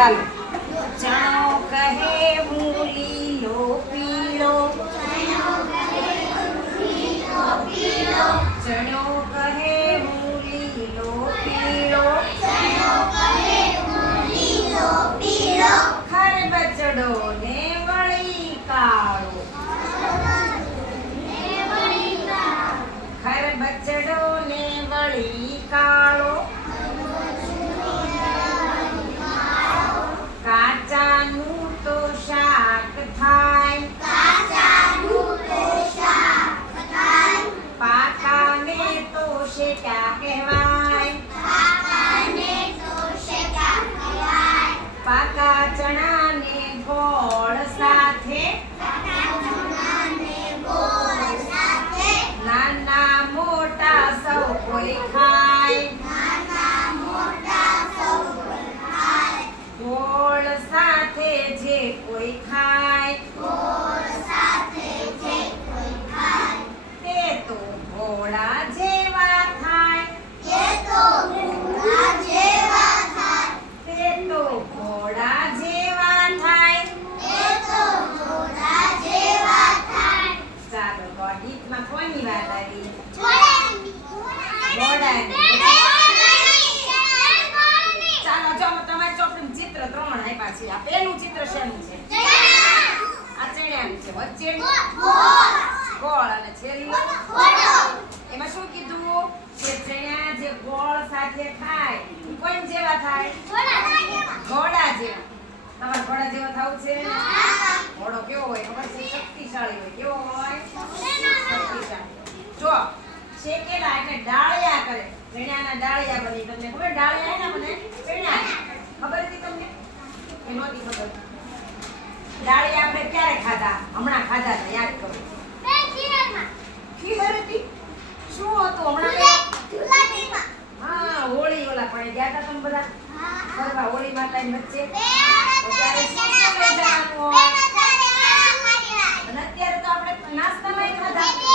ચાલો ચણો કહે હું લીલો પીળો ચણો કહે હું લીલો પીળો ખરબચડો ને વળી કાળો ખરબચડો ને વળી કાળો કાચાનું તો શાક થાય પાકાને તો શેકા કહેવાય પાકા ચણાને ગોળ સાથે નાના મોટા સૌ કોઈ ખાય ગોળ સાથે જે કોઈ ખાય તે તો ઘોડા જેવા થાય તે તો ઘોડા જેવા થાય ચાલો તો આ ગીતમાં કોની વાત આવી ઘોડાની ચાલો જો તમારી ચોપડીમાં ચિત્ર 3 આપ્યા છે આ પહેલું ચિત્ર શેનું છે આ ચણ્યાનું છે વચ્ચે ગોળ અને છેલ્લું એમાં શું કીધું કે ચણ્યા જે ગોળ સાથે ખાય ઈ કોણ જેવા થાય ઘોડા જેવા તમારે ઘોડા જેવા થવું છે ઘોડો કેવો હોય ખબર છે શક્તિશાળી હોય કેવો હોય શક્તિશાળી જો શેકેલા એટલે ડાળિયા કરે ચણ્યાના ડાળિયા બની તમને ખબર ડાળિયા એના બને ચણ્યા ખબર હતી તમને એ નહોતી ખબર ડાળિયા આપણે ક્યારે ખાધા હમણાં ખાધા હતા યાદ કરો ખીર હતી શું હતું હમણાં હા હોળી ઓલા પણ ગયા હતા તમે બધા ફરવા હોળી માતાની વચ્ચે ત્યારે શું લઈ જવાનું હોય અને અત્યારે તો આપણે નાસ્તામાં ખાધા